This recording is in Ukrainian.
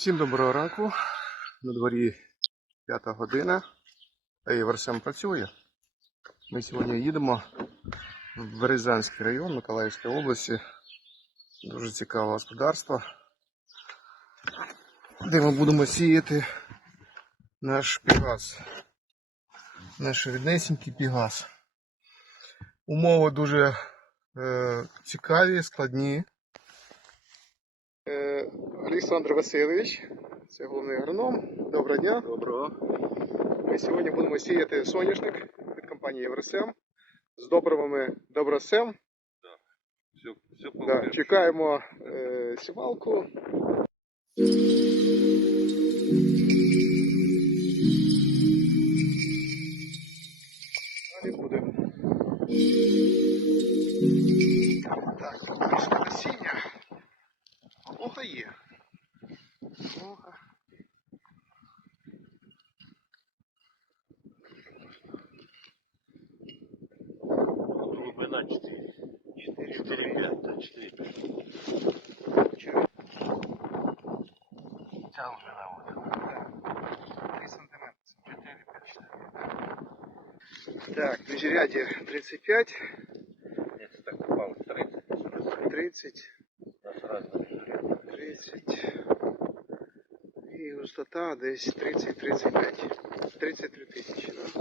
Всім доброго ранку. На дворі 5 година. Ейверсем працює. Ми сьогодні їдемо в Березанський район Миколаївської області. Дуже цікаве господарство. Де ми будемо сіяти наш пігас. Наш ріднесенький пігас. Умови дуже е, цікаві, складні. Е, Олександр Васильович, це головний агроном. Доброго дня. Доброго. Ми сьогодні будемо сіяти соняшник від компанії Євросем з добривами Добросем. Все, все Да, чекаємо е, сівалку. Далі буде. Так, насіння. Плохо є. Плохо. Глубина 4. 4, 4, 5, да, 4. Ця глубина вот. 3 сантиметри. 4, 5, Так, міжряді 35, Нет, так попало 30. 30, У нас разные. 30. І густота десь 30-35. 33 тисячі. Да?